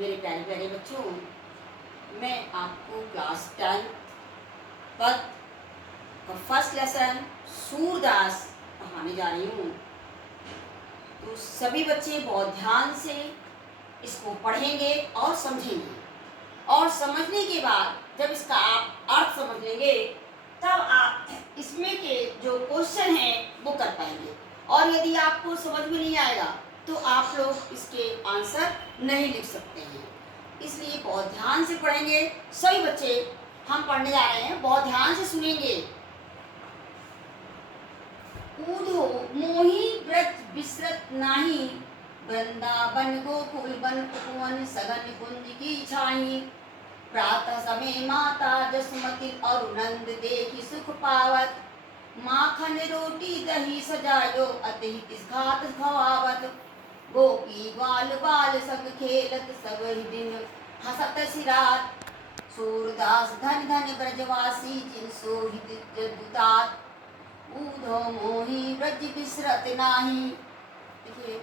मेरे प्यारे प्यारे बच्चों, मैं आपको क्लास 10 पद का फर्स्ट लेसन सूरदास पढ़ाने जा रही हूँ। तो सभी बच्चे बहुत ध्यान से इसको पढ़ेंगे और समझेंगे, और समझने के बाद जब इसका आप अर्थ समझ लेंगे तब आप इसमें के जो क्वेश्चन हैं वो कर पाएंगे। और यदि आपको समझ में नहीं आएगा तो आप लोग इसके आंसर नहीं लिख सकते हैं। इसलिए बहुत ध्यान से पढ़ेंगे सभी बच्चे। हम पढ़ने जा रहे हैं, बहुत ध्यान से सुनेंगे। ऊधो मोहि व्रत बिसरत नाही, वृंदावन गोकुल बन उपवन सघन कुंज की छाई। प्रातः समय माता जसमति और नंद देखी सुख पावत, माखन रोटी दही सजायो अतिहित घात खवावत। गोपी ग्वाल बाल संग खेलत सब ही दिन हसत सिरात, सूरदास धन धन ब्रजवासी जिन सोहित जदुतात। ऊधो मोहि व्रज बिसरत नाही। देखिए,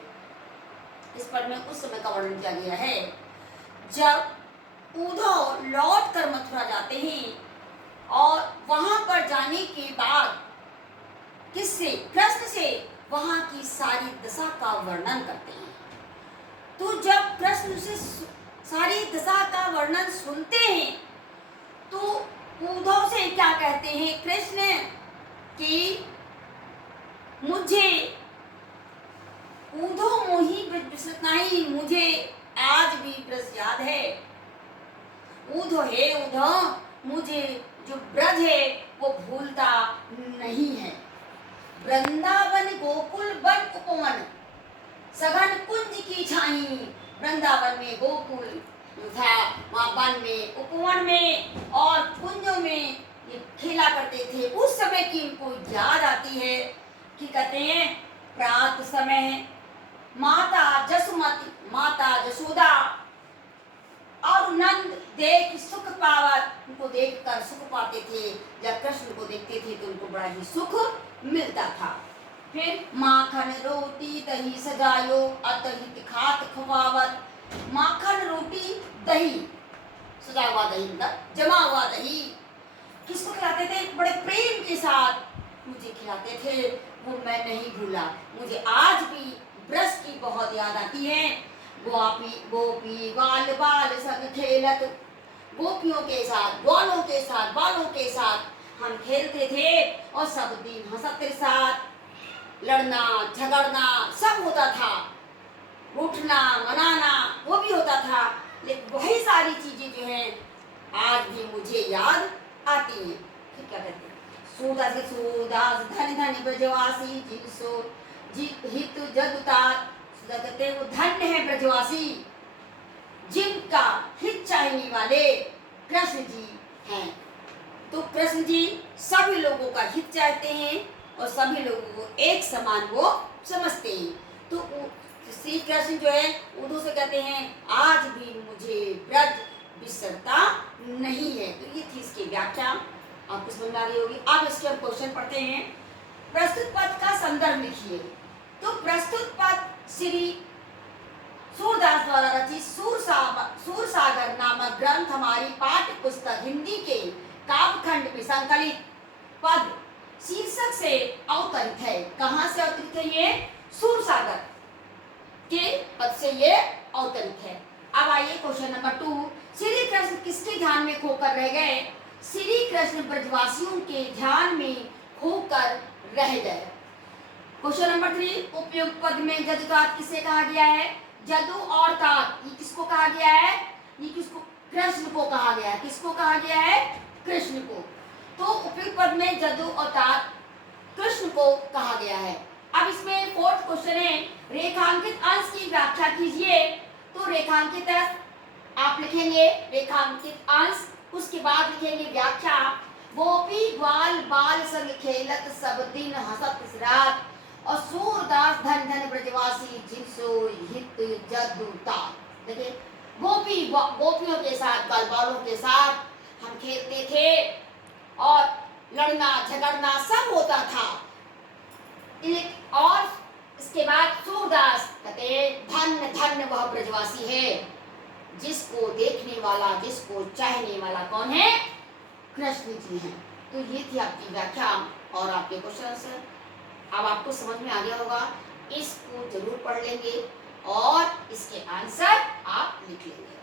इस पद में उस समय का वर्णन किया गया है जब उद्धव लौट कर मथुरा जाते हैं और वहां पर जाने के बाद किससे, कृष्ण से वहां की सारी दशा का वर्णन करते हैं। तो जब कृष्ण से सारी दशा का वर्णन सुनते हैं तो उद्धव से क्या कहते हैं कृष्ण कि मुझे उद्धव मोहि व्रज बिसरत नाही, मुझे आज भी ब्रज याद है। उद्धव हे उद्धव, मुझे जो ब्रज है वो भूलता नहीं है। वृंदावन गोकुल वन उपवन सघन कुंज की छाई। वृंदावन में गोकुल था, वहाँ वन में, उपवन में और कुंजों में ये खेला करते थे। उस समय की इनको याद आती है कि कहते हैं प्रात समय माता जसुमती, माता जसोदा और नंद देख सुख पावत, उनको देखकर सुख पाते थे। जब कृष्ण को देखते थे तो उनको बड़ा ही सुख मिलता था। फिर माखन रोटी दही सजायो अतहित खात खवावत। माखन रोटी दही, सजा हुआ दही मतलब जमा हुआ दही, किसको खिलाते थे? बड़े प्रेम के साथ मुझे खिलाते थे, वो मैं नहीं भूला। मुझे आज भी ब्रज की बहुत याद आती है। गोपी ग्वाल बाल संग खेलत, गोपियों के साथ, ग्वालों के साथ, बालों के साथ हम खेलते थे और सब दिन हंसत के साथ, लड़ना झगड़ना सब होता था, उठना मनाना वो भी होता था। लेकिन वही सारी चीजें जो हैं आज भी मुझे याद आती हैं। फिर क्या कहते हैं? सूरदास धन धन ब्रजवासी जिनसो हित जदुतात। कहते हैं वो धन्य है ब्रजवासी जिनका हित चाहने वाले कृष्ण जी हैं। तो कृष्ण जी सभी लोगों का हित चाहते हैं और सभी लोगों को एक समान वो समझते हैं। तो श्री कृष्ण जो है उद्धव से कहते हैं आज भी मुझे ब्रज बिसरता नहीं है। तो ये थी इसकी व्याख्या, आपको समझ में आ रही होगी। अब इसके हम क्वेश्चन पढ़ते हैं। प्रस्तुत पद का संदर्भ लिखिए। तो प्रस्तुत पद श्री सूरदास द्वारा रचित सूरसागर नामक ग्रंथ हमारी पाठ्य पुस्तक हिंदी के काव्यखंड में संकलित पद शीर्षक से अवतरित है। कहाँ से अवतरित है? ये सूरसागर के पद से ये अवतरित है। अब आइए क्वेश्चन नंबर 2। श्री कृष्ण किसके ध्यान में खोकर रह गए? श्री कृष्ण ब्रजवासियों के ध्यान में खोकर रह गए। Question number 3। उपयुक्त पद में जदुतात किसे कहा गया है? जदु और तात, ये किसको कहा गया है? ये किसको? कृष्ण को कहा गया है। किसको कहा गया है? कृष्ण को। तो उपयुक्त पद में जदु और तात कृष्ण को कहा गया है। अब इसमें 4th क्वेश्चन है, रेखांकित अंश की व्याख्या कीजिए। तो रेखांकित आप लिखेंगे रेखांकित अंश, उसके बाद लिखेंगे व्याख्या। गोपी ग्वाल बाल संग खेलत सब दिन हसत रात, और सूरदास धन धन ब्रजवासी जिनसो हित जदुतात। देखिए, गोपियों के साथ, ग्वाल बालों के साथ हम खेलते थे और लड़ना झगड़ना सब होता था। और इसके बाद सूरदास कहते धन्य धन्य वह ब्रजवासी है जिसको देखने वाला, जिसको चाहने वाला कौन है? कृष्ण जी हैं। तो ये थी आपकी व्याख्या और आपके क्वेश्चन आंसर। अब आपको समझ में आ गया होगा, इसको जरूर पढ़ लेंगे और इसके आंसर आप लिख लेंगे।